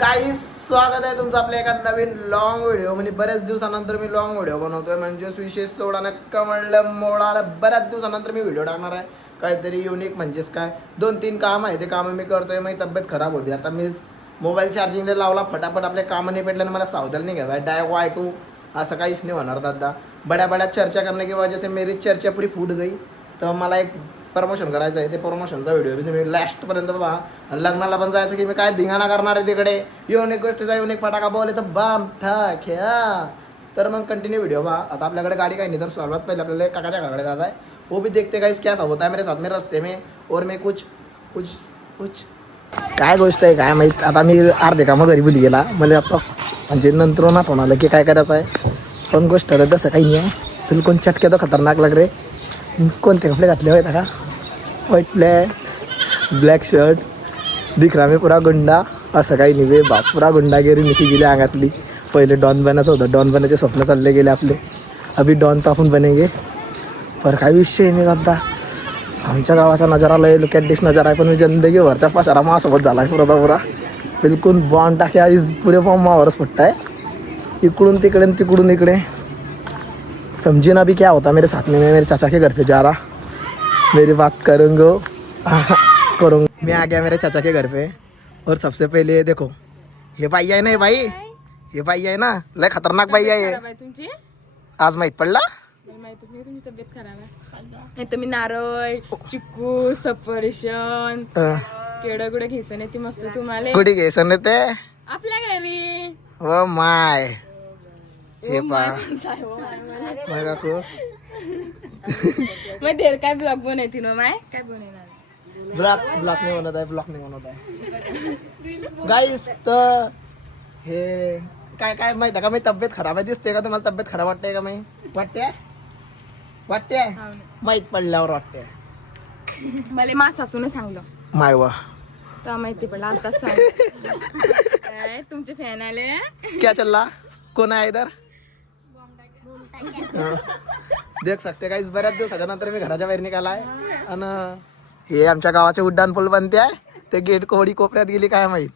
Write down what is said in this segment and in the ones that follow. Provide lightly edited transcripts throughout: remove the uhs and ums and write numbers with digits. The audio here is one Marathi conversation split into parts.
काही स्वागत आहे तुमचं आपल्या एका नवीन लॉंग व्हिडिओ. म्हणजे बऱ्याच दिवसानंतर मी लॉंग व्हिडिओ बनवतोय. म्हणजे विशेष सोडानं कमळलं मोळाला बऱ्याच दिवसानंतर मी व्हिडिओ टाकणार आहे. काहीतरी युनिक म्हणजेच काय 2-3 काम आहे ते कामं मी करतोय. माझी तब्येत खराब होती. आता मी मोबाईल चार्जिंगला लावला, फटाफट आपले कामं नाही पेटल्याने मला सावधान नाही घ्यायचा. डायरेक्ट Y2 असं काहीच नाही होणार दादा. बड्या बड्या चर्चा करने की वजह से मेरी चर्चा पुरी फूट गई. तर मला एक प्रमोशन करायचं आहे. ते प्रमोशनचा व्हिडिओ मी तुम्ही लास्टपर्यंत बघा. लग्नाला पण जायचं की मी काय धिंगाणा करणार आहे तिकडे. युनिक गोष्टीचा युनिक फटाका बोले तर बाम ठाक ह्या. तर मग कंटिन्यू व्हिडिओ पहा. आता आपल्याकडे गाडी काही नाही तर सर्वात पहिले आपल्याला काकाच्या घराकडे जात आहे. वो भी देखते गाइस क्या होता है मेरे साथ में रस्ते में. और मैं कुछ काय गोष्ट आहे काय माहीत. आता मी अर्धे कामं घरी बोली गेला मला आता म्हणजे नंतर ना फोन आलं की काय करायचं आहे. पण गोष्ट तर तसं काही नाही आहे. बिलकुल चटक्या तर खतरनाक लग रे. कोणते कपडे घातले होते का. व्हाईट ब्लॅक शर्ट दिख रहा मी पुरा गुंडा. असं काही नाही बे बाप. पुरा गुंडागिरी निघी गेली अंगातली. पहिले डॉन बनायचं होतं. डॉन बनायचे स्वप्न चालले गेले आपले. अभी डॉन तर आपण बनेंगे. पर काही विषय नाही आता. आमच्या गावाचा नजारा लय लुकॅट डिश नजारा आहे. पण मी जिंदगीभरच्या पसारा माझ्यासोबत झाला आहे पुरा बिलकुल बॉन्ड टाक्या इज पुरे फॉर्म मावरच फुटत आहे. इकडून तिकडे तिकडून इकडे समझे ना भी क्या होता मेरे साथ में. मैं मेरे चाचा के घर पे जा रहा. मेरी बात करूँगा. मैं आ गया मेरे चाचा के घर पे. और सबसे पहले देखो ये बाई आहे ना. ये बाई आहे ना लय खतरनाक बाई आहे. आज माहित पडला. माहितच नाही तुमची तब्येत खराब आहे. नाही तर मी नारळ चिक्कू सफरचंद केळं गुडं घ्यायचं नाही ती मस्त तुम्हाला. कुठे घ्यायचं नाही ते आपल्या घरी. हो माय हे पा मग काकू मग देर काय ब्लॉग बनवती ना माय काय बनवणार. ब्लॉक नाही म्हणत आहे गाईस. तर हे काय काय माहिती आहे का मी तब्येत खराब आहे. दिसते का तुम्हाला तब्येत खराब वाटते का. मी वाटते माहित पडल्यावर वाटते. मला मा सासून सांगलं माय वा तर माहिती पडलं आता सांग. तुमचे फॅन आले. क्या चल रहा कोण आहे इधर. देख सकते गाईस बऱ्याच दिवसाच्या नंतर मी घराच्या बाहेर निघाला आहे. आणि हे आमच्या गावाचे उड्डाण पूल बनते आहे. ते गेट कोहडी कोपऱ्यात गेली काय माहित.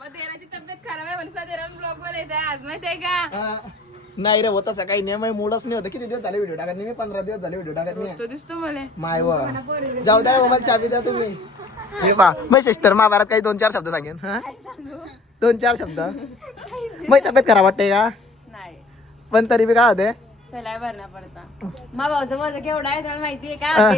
मग देराची तब्येत खराब आहे म्हणून देराला ब्लॉग बनवत आहे आज माहिती आहे का. नाही रे होत असं काही नाही. माझी मूडच नाही होतं. किती दिवस झाले व्हिडिओ टाकत नाही मी. 15 दिवस झाले व्हिडिओ टाकत नाही. दिसतो मला माय व जाऊ द्या मला चाबी द्या तुम्ही. हे पा मी सिस्टर महाभारत काही 2-4 शब्द सांगेन. हा 2-4 शब्द. माझी तब्येत खराब वाटते का नाही पण तरी बी काय होते. सलाय भरणा पडता. मा भाऊचं वजन केवढं आहे तुम्हाला माहितीये का.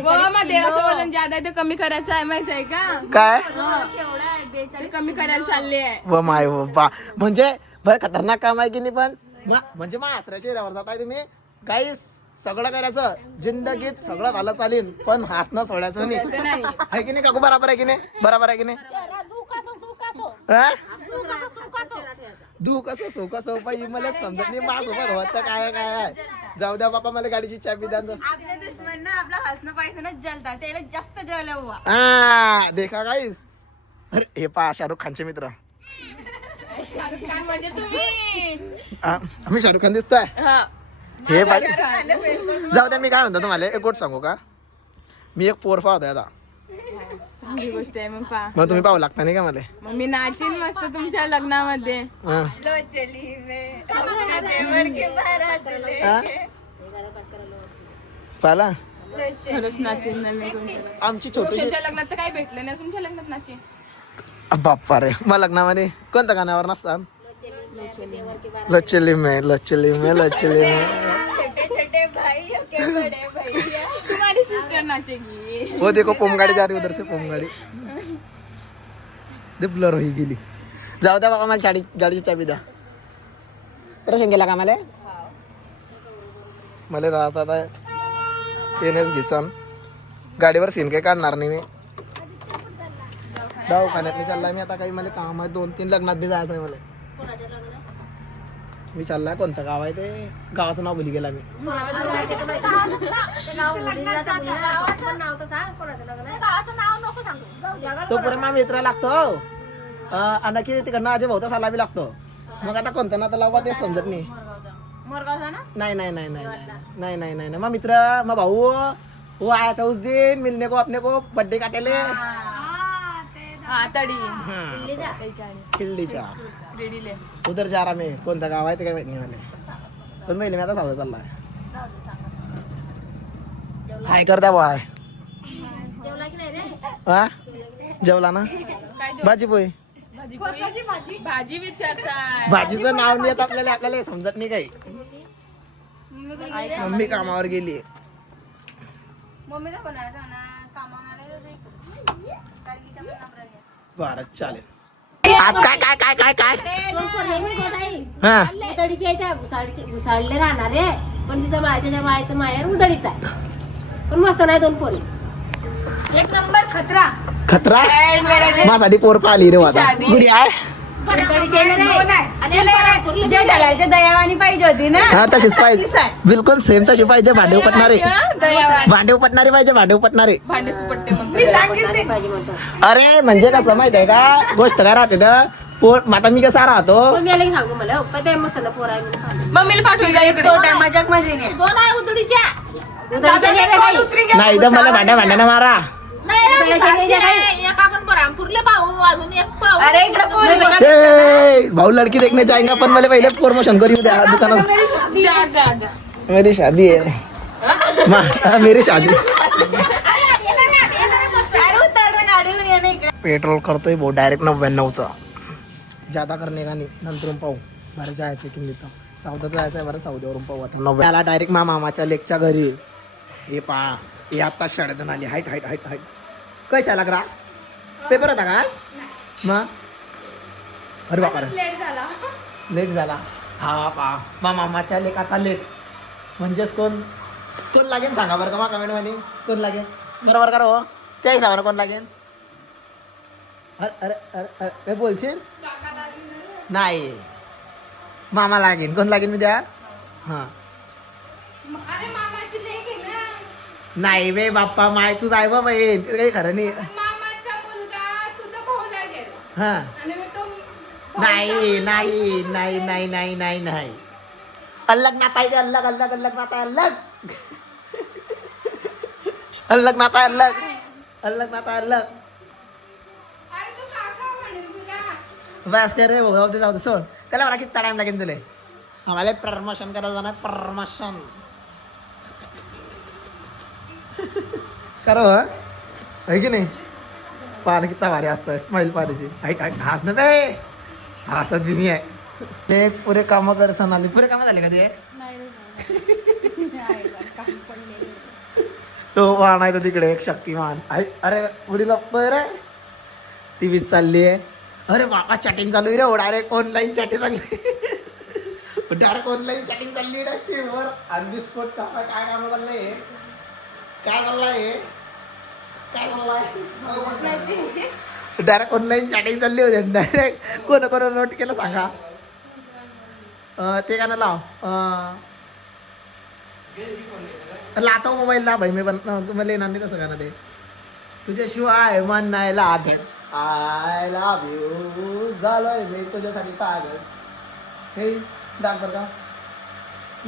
देराचं वजन ज्यादा आहे ते कमी करायचं आहे माहिती आहे का. काय केवढं आहे 42 कमी करायला चालले आहे. व माय व बा म्हणजे बरं खतरनाक काम आहे की नाही. पण म्हणजे मा आसऱ्याच्या चेहऱ्यावर जाताय तुम्ही. काही सगळं करायचं जिंदगीत सगळं झालं चालेल पण हसणं सोडायचं नाही. आहे की नाही काकू. बरोबर आहे की नाही. बरोबर आहे की नाही. दुःख असं सुख असं पाहिजे मला समजत नाही. माझ्यासोबत होत काय काय. जाऊ द्या बापा मला गाडीची चाबी द्या. आपल्या दुश्मन ना आपला हसणं पाहिजे ना जलता त्याला जास्त जल हुआ. हा देखा गाईस. अरे हे पहा शाहरुख खानचे मित्र. शाहरुख खान म्हणजे तुम्ही. आम्ही शाहरुख खान दिसतोय. हे बाई जाऊ द्या. मी काय म्हणतो तुम्हाला एक गोष्ट सांगू का. मी एक पोर पाहतोय आता. चांगली गोष्ट आहे मग पा. मग तुम्ही पाहू लागता नाही का मला. मग मी नाचीन मस्त तुमच्या लग्नामध्ये. पाहिला खरंच नाचीन ना मी तुमच्या. आमची छोटी लग्नात तर काही भेटलं नाही तुमच्या लग्नात नाचीन. बाप्पा रे. मग लग्नामध्ये कोणत्या गाण्यावर नसतात. लचली में छोटे भाई बड़े भैया तुम्हारी सिस्टर नाचेगी. वो देखो पोमगाडी जा रही उधर से. पोमगाडी दे ब्लर होई गेली. जाऊ द्या बाबा मला गाडीची चाबी द्या. प्रश्न गेला का मला. मला राहत आता येणेच घिसन. गाडीवर सीन काही काढणार नाही मी. दवाखान्यात मी चाललाय. मी आता काही मला काम आहे. 2-3 लग्नात बी जायचं आहे मला. मी चाललाय कोणतं गाव आहे ते. गावाचं नाव बोली गेला मी. तो पुरे मा मित्र लागतो. आणखी तिकडनं अजय भाऊचा साला बी लागतो. मग आता कोणतं ना तर लावा ते समजत नाही. नहीं मैं मित्र मैं भाऊ वो आया था उस दिन मिलने को अपने को बर्थडे काटेले. हा तडी खिल्लीच्या रेडीले उधर जा रहा मैं. कोणतं गाव आहे ते काय माहिती नाही मला. पण पहिले मी आता सावधा चाललाय. हाय करता बाय. हा जेवला ना. भाजी पोय. भाजी विचारताय. भाजीचं नाव नाही येत आपल्याला हे समजत नाही काही. मम्मी कामावर गेली. बरं चालेल. काय काय काय काय काय हा घुसाळले राहणार आहे पण तिच्या मायचं माहेर उदळीच आहे पण मस्त नाही 2 पोरी. एक नंबर खतरा. खतरा माझ्यासाठी पोर पाहिली रे वादा गुडी आहे. दयावानी पाहिजे होती ना. हा तशीच पाहिजे बिलकुल सेम तशी पाहिजे. भांडे उपटणारे भांडे उपटणारे पाहिजे. भांडे उपटणारे भांडे सुपटते मग. पाहिजे म्हणतो. अरे म्हणजे कसं माहित आहे का गोष्ट काय राहते ना पोर. आता मी कसा राहतो मी आले की सांगू मला पप्पा ते मसाला पोरा आहे म्हणून सांगू. मम्मीला पाठवून द्या इकडे. मजाक मजे 2 आहे उजडीच्या. उजडीच्या नाही रे काही. नाही तर मला भांड्यानं मारा. अरे इकडे ए, भाऊ लड़की देखने जाएगा पण मला पहिले प्रमोशन करू द्या दुकानात. जा जा जा. मेरी शादी है. मेरी शादी. पेट्रोल करतोय भाऊ डायरेक्ट 99चा. ज्यादा करणे का नाही नंतरून पाहू. बरं जायचं की मी तर सौद्यात जायचं आहे. बरं सौद्यावरून पाहू आता 90 त्याला डायरेक्ट मामाच्या लेकच्या घरी. हे पहा हे आता शाळेतून आली. हाईट हाईट हाईट हाईट काय चालला करा पेपर होता का मग. अरे बापा लेट झाला. हा पहा मामाच्या लेकाचा लेट म्हणजेच कोण लागेल सांगा बरं का मा कमेंट मध्ये कोण लागेल बरोबर करा हो. त्या हिसाबानं कोण लागेल. अरे अरे अरे अरे बोलशील नाही मामा लागेल. कोण लागेल मी द्या. हां नाही बे बाप्पा माय तू जाय बाबा ये काही खरं नाही. हा नाही नाही नाही नाही नाही नाही नाही अलग नाता आहे अलग अलग अलग नाता आहे अलग. अलग नाता आहे अलग अलग नाता आहे अलग. बस कर रे जाऊ दे सोड. त्याला मला किती टाइम लागेल तुले. आम्हाला प्रमोशन करायला जाणार प्रमोशन करो है की नाही. पान किती भारी असतं स्माइल पाण्याची. हसणं ते हसत बी नाही आहे. ते पुरे कामं कर सण आले. पुरे कामं झाले का ते. तो वाहन आहे तो तिकडे एक शक्तिमान. अरे उडी लागतोय रे. टीव्ही चालली आहे. अरे बाबा चॅटिंग चालू आहे रे. डायरेक्ट ऑनलाईन चॅटिंग चालली. डायरेक्ट ऑनलाईन चॅटिंग चालली रे टीव्हीवर. ऑन दी स्पॉट काय कामं चाललंय काय चाललंय काय चाललंय. डायरेक्ट ऑनलाईन चॅटिंग चालली होती. डायरेक्ट कोण नोट केलं सांगा. ते गाणं लाव लातो मोबाईलला भाई मी पण मला येणार नाही तसं गाणं ते. तुझ्याशिवाय मन नाही लागत आय लव्ह यू झालोय मी तुझ्यासाठी पागल. हे डान्स का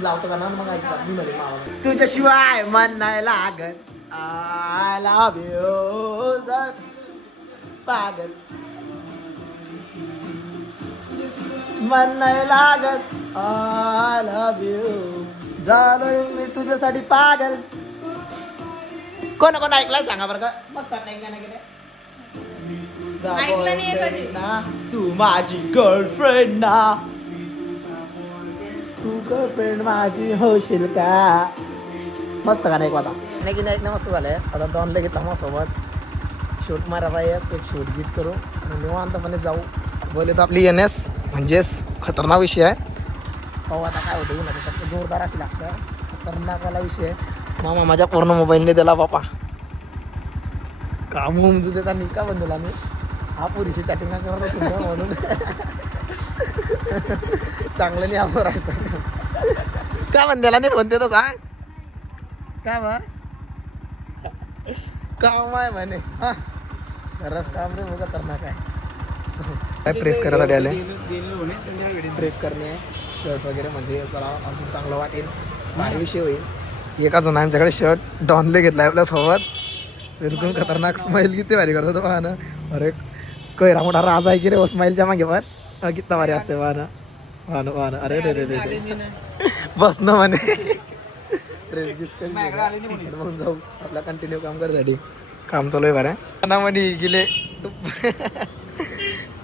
लावतो का ना मग ऐकतात मी मध्ये मावा. तुझ्याशिवाय मन नाही लागत आय लव्ह यू जर पागल मन नाही लागत आय लव्ह यू झालोय मी तुझ्यासाठी पागल. कोण कोण ऐकलाय सांगा बरं का. मस्त ऐकलं नाही गेले ना. तू माझी गर्लफ्रेंड ना. तू गर्लफ्रेंड माझी होशील का. मस्त गाणं एक आता नाही की नाही ऐकणं मस्त झालंय. आता दोनला घेतला मग सोबत शूट मारायला एक शूट गीट करू आणि निवांतपणे जाऊ. बोले तर आपली NS म्हणजेच खतरनाक विषय आहे. पाहू आता काय होतं. उन्हाचं जोरदार अशी लागतं खतरनाकवाला विषय आहे. मामा माझ्या पूर्ण मोबाईलने दिला बापा. काम उमजू देता नाही का बंदला मी. हा पुरीशी चॅटिंग करत होतो म्हणून चांगलं नाही आपण राहायचं. का बंद्याला नाही फोन देतो सांग काय बा काम आहे म्हणे. हा खरंच काम रे मग खतरनाक आहे. काय प्रेस करायसाठी आले. प्रेस करणे शर्ट वगैरे म्हणजे जरा अजून चांगलं वाटेल. भारी विषय होईल. एका जण आमच्याकडे शर्ट डॉनले घेतला आपल्या सोबत. बिलकुल खतरनाक स्माईल किती भारी करतो तो पाहणं. अरे कैरा मोठा राजा आहे की रे उस्माईलच्या मागे पण किती भारी असते वाहन वाहन वाहन अरे रे रे रे बस ना म्हणे रेस गिस कधी मग जाऊ आपला कंटिन्यू काम करण्यासाठी काम चालू आहे बरं ना म्हणे गेले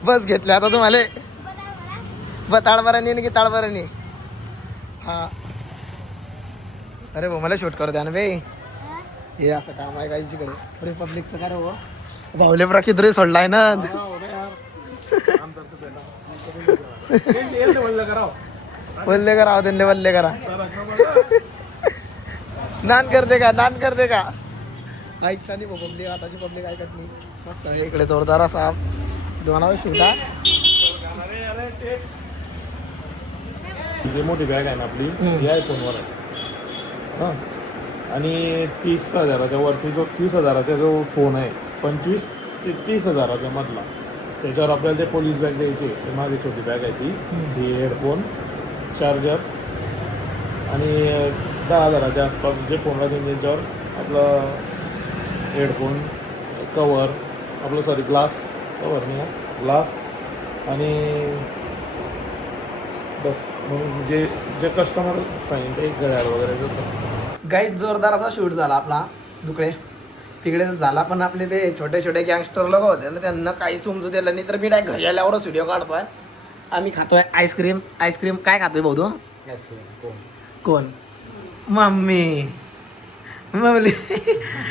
बस घेतले आता तुम्हाला ताडभरानी की ताडभरानी हा अरे भाऊ मला शूट करू द्या ना बाई हे असं काम आहे काही तिकडे रिपब्लिकचं काय रे हो भाऊले बरा किती सोडलाय ना वल्ले करा त्यांनी वल्ले करा नान करते का काहीच नाही पब्लिक आताची पब्लिक ऐकत नाही मस्त आहे इकडे जोरदार असा दोनावर शूटा जी मोठी बॅग आहे ना आपली ही आयफोनवर आहे हां आणि 30,000च्या वरती जो 30,000चा जो फोन आहे 25 ते 30,000च्या मधला त्याच्यावर आपल्याला ते पोलीस बॅग द्यायची ते माझी छोटी बॅग आहे ती हेडफोन चार्जर आणि 10,000च्या आसपास जे फोन राहतील त्यांच्यावर आपलं हेडफोन कवर आपलं सॉरी ग्लास कवर नाही ग्लास आणि बस मग जे जे कस्टमर सांगितलं एक घड्याळ वगैरे जसं गाईत जोरदार असा शूट झाला आपला दुकडे तिकडे झाला पण आपले ते छोटे छोटे गँगस्टर लोक होते ना त्यांना काही समजू दिलं नाही तर मी काय घरी आल्यावरच व्हिडिओ काढतोय आम्ही खातोय आईस्क्रीम काय खातोय भाऊ तू कोण मम्मी मम्मी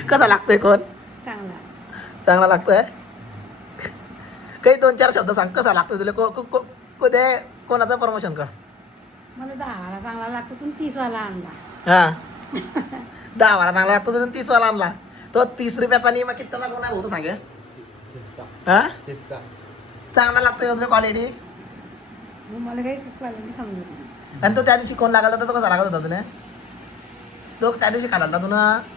कसा लागतोय कोण चांगला लागतोय काही 2-4 शब्द सांग कसा लागतोय तुला ते कोणाचं प्रमोशन कर मला 10 चांगला लागतो तुम्ही 30 वाला आणला हा 10 वाला चांगला लागतो तर 30 वाला आणला तो 30 रुपयाचा नाही मग किती लागू नाही होतो सांगे हा चांगला लागतोय तुला क्वालिटी मला काही क्वालिटी समजत नाही आणि तो त्या दिवशी कोण लागला होता तो कसा लागत होता तुला तो त्या दिवशी खाला होता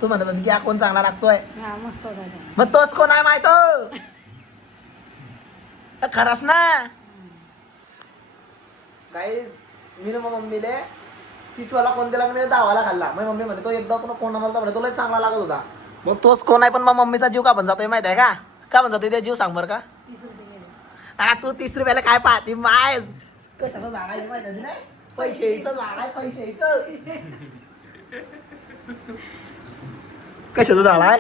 तू म्हणत होता की हा कोण चांगला लागतोय हा मस्त होता मग तोच कोण आहे माहितो खरंच ना गाईस मी ना मग मम्मीले 30 वाला कोण दिला मी 10 वाला खाल्ला मग मम्मी म्हणे तो एकदा तुला कोण आणला म्हणे तुला चांगला लागत होता मग तोच कोण आहे पण मग मम्मीचा जीव का पण जातोय माहिती आहे का पण जातोय त्या जीव सांग बरं का 30 रुपये गेले अरे तू 30 रुपयाला काय पाहते माय कशाचं झाड आहे माहिती नाही पैशाचं झाड आहे कशाचं झाड आहे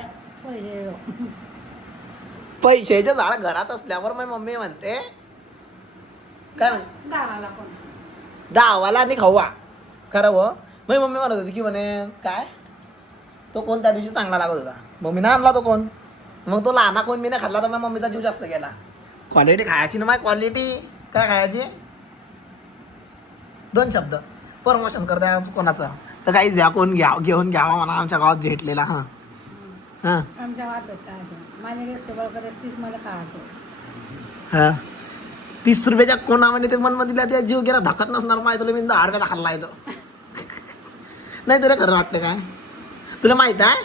पैशाचं झाड घरात असल्यावर मग मम्मी म्हणते काय म्हणते 10 वाला कोण 10 वाला आणि खावा खरं हो मग मम्मी म्हणत होती की म्हणे काय तो कोण त्या दिवशी चांगला लागत होता मम्मी ना आणला तो कोण मग तो लहाना कोण मी नाही खाल्ला तर मग मम्मीचा जीव जास्त गेला क्वालिटी खायची ना मग क्वालिटी काय खायची 2 शब्द प्रमोशन करता कोणाचं तर काही द्या कोण घेऊन घ्यावा म्हणा आमच्या गावात भेटलेला हां हां आमच्या गावात भेटता माझ्या 130 मला खातो हां 30 रुपयाच्या कोणामध्ये ते मन मध्ये त्या जीव गेला धकत नसणार माहिती तुला मी 10 रुपयाला खाल्ला आहे तो नाही तुला खरं वाटतं काय तुला माहित आहे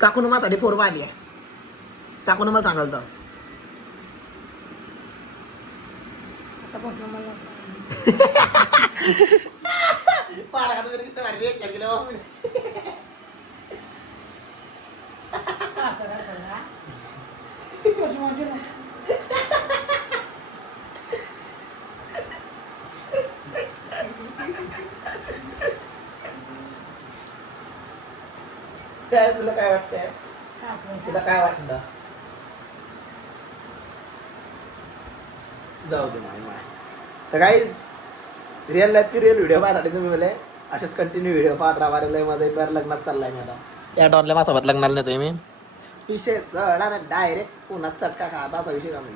काकून माझ्यासाठी 4 आली आहे काकून मला सांगाल तर आता बघ मला तुला काय वाटतंय तुला काय वाटतं जाऊ दे माय तर काहीच रिअल व्हिडिओ पाहण्यासाठी तुम्ही मला असेच कंटिन्यू व्हिडिओ पाहत राहा लय माझं लग्नात चाललाय मी आता या डॉनला माझ्यासोबत लग्नाला नेतोय मी विषय चढा ना डायरेक्ट पुन्हा चटका खात असा विषय का मी